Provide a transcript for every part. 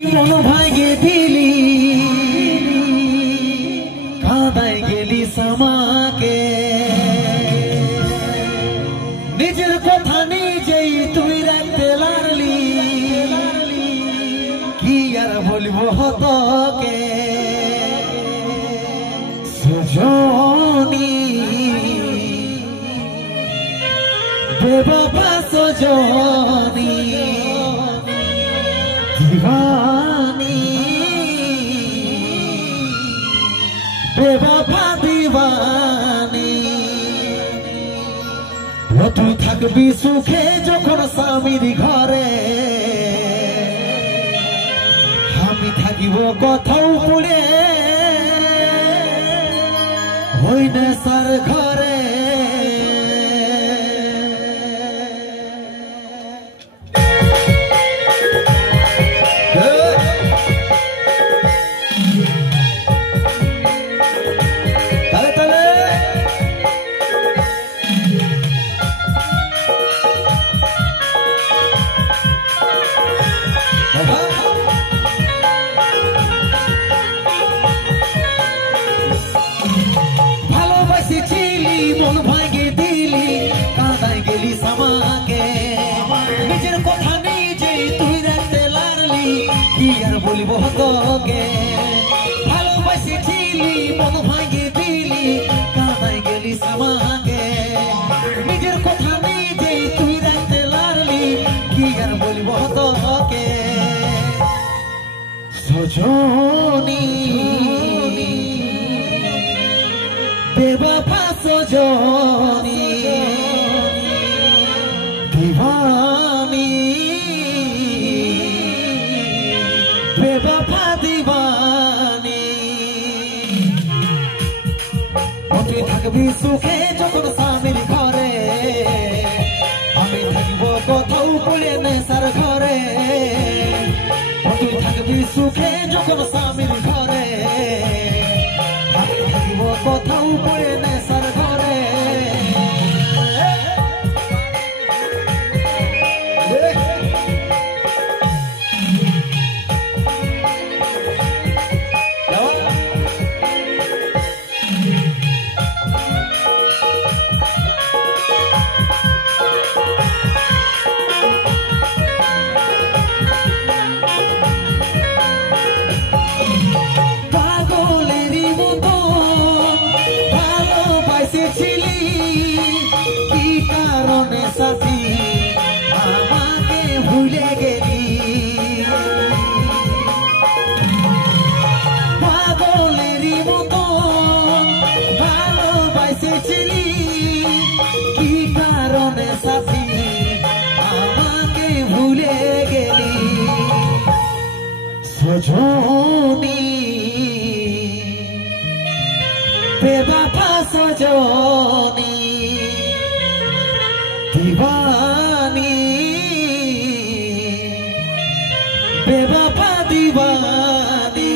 মন ভাঙে দিলি কাঁদাই গেলি সামাকে নিজের কথা নিজেই তুই রাখতে লাগলি কি আর বলবো তোকে সজনী বেবাবা সজনী दीवानी बेवफा दीवानी তুই থাকবি সুখে যখন স্বামীর ঘরে আমি থাকিব কোথাও পড়ে হই না সার ঘরে ভালোবাসিছিলি মন ভাঙে দিলি কাঁদাই গেলি সামাকে নিজের কথা নিজেই তুই রাখতে লাগলি কি আর বলবো তোকে ভালোবাসিছিলি মন ভাঙে দিলি কাঁদাই গেলি সামাকে নিজের কথা নিজেই তুই রাখতে লাগলি কি আর বলবো তোকে সজনী बेवफा सजनी दीवानी बेवफा दीवानी তুই থাকবি সুখে যখন স্বামীর ঘরে আমি থাকব কোথাও পড়ে নেশার ঘরে তুই থাকবি সুখে যখন স্বামীর ঘরে কোথাও পড়ে নেশার ঘরে কি কারণে সাথী আমাকে ভুলে গেলি পাগলেরই মতো ভালোবাসেছিলি কি কারণে সাথী আমাকে ভুলে গেলি সজনী बेवफा सजनी दीवानी बेवफा दीवानी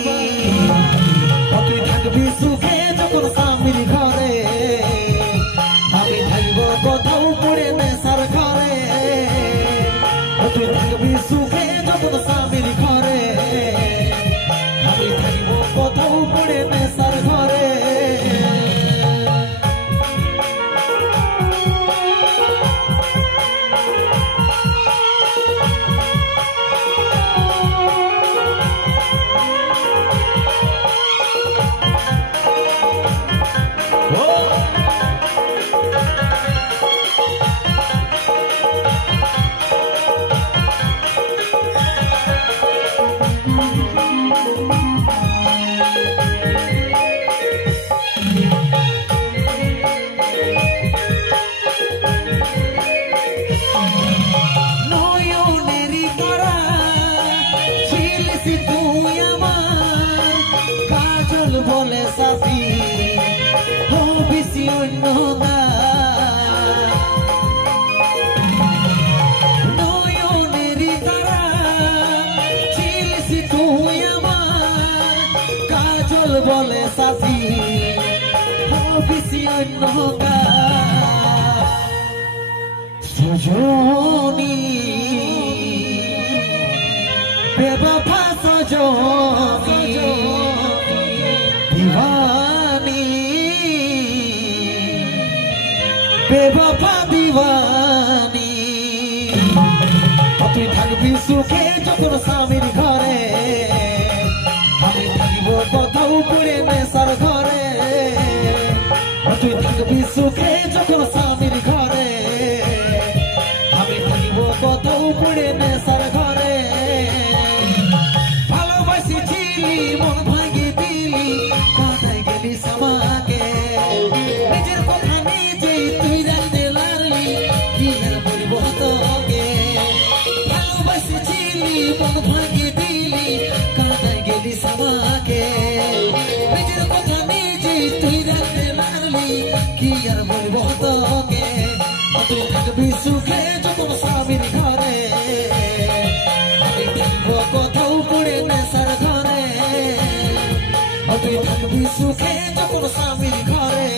তুই থাকবি সুখে যখন স্বামীর ঘরে আমি থাকব কোথাও পড়ে নেশার ঘরে তুই থাকবি সুখে যখন স্বামীর ঘরে আমি থাকব কোথাও পড়ে নেশার ঘরে তুই আমার কাজল বলে সাথী হবিসি অন্য নয়নেরই তারা ছিলিস তুই আমার কাজল বলে সাথী হবিসি অন্য সজনী बेवफा सजनी दीवानी बेवफा दीवानी তুই থাকবি সুখে যখন স্বামীর ঘরে আমি থাকিব কোথাও পড়ে নেশার ঘরে তুই থাকবি সুখে যখন স্বামীর ঘরে আমি থাকিব কোথাও পড়ে নেশার ঘরে ভালোবাসিছিলি মন ভাঙিয়ে দিলি কোথায় গেলি আমাকে নিজের কথা নিজেই তুই রাখতে লাগলি কি আর বলবো তোকে ভালোবাসিছিলি মন ভাঙিয়ে দিলি কোথায় গেলি আমাকে নিজের কথা নিজেই তুই রাখতে লাগলি কি আর বলবো তোকে তুই থাকবি সুখে যখন স্বামীর ঘরে আমি থাকবো কোথাও পড়ে নেশার ঘরে তুই থাকবি সুখে যখন স্বামীর ঘরে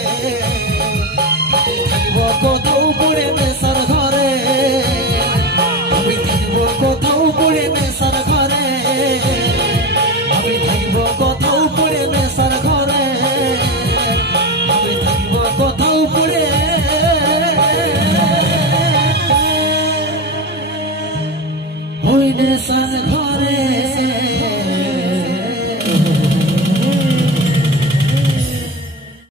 আমি থাকবো কোথাও পড়ে নেশার ঘরে আমি থাকবো কোথাও পড়ে নেশার ঘরে আমি থাকবো কোথাও পড়ে নেশার ঘরে আমি থাকবো কোথাও পড়ে ওই নেশার ঘরে।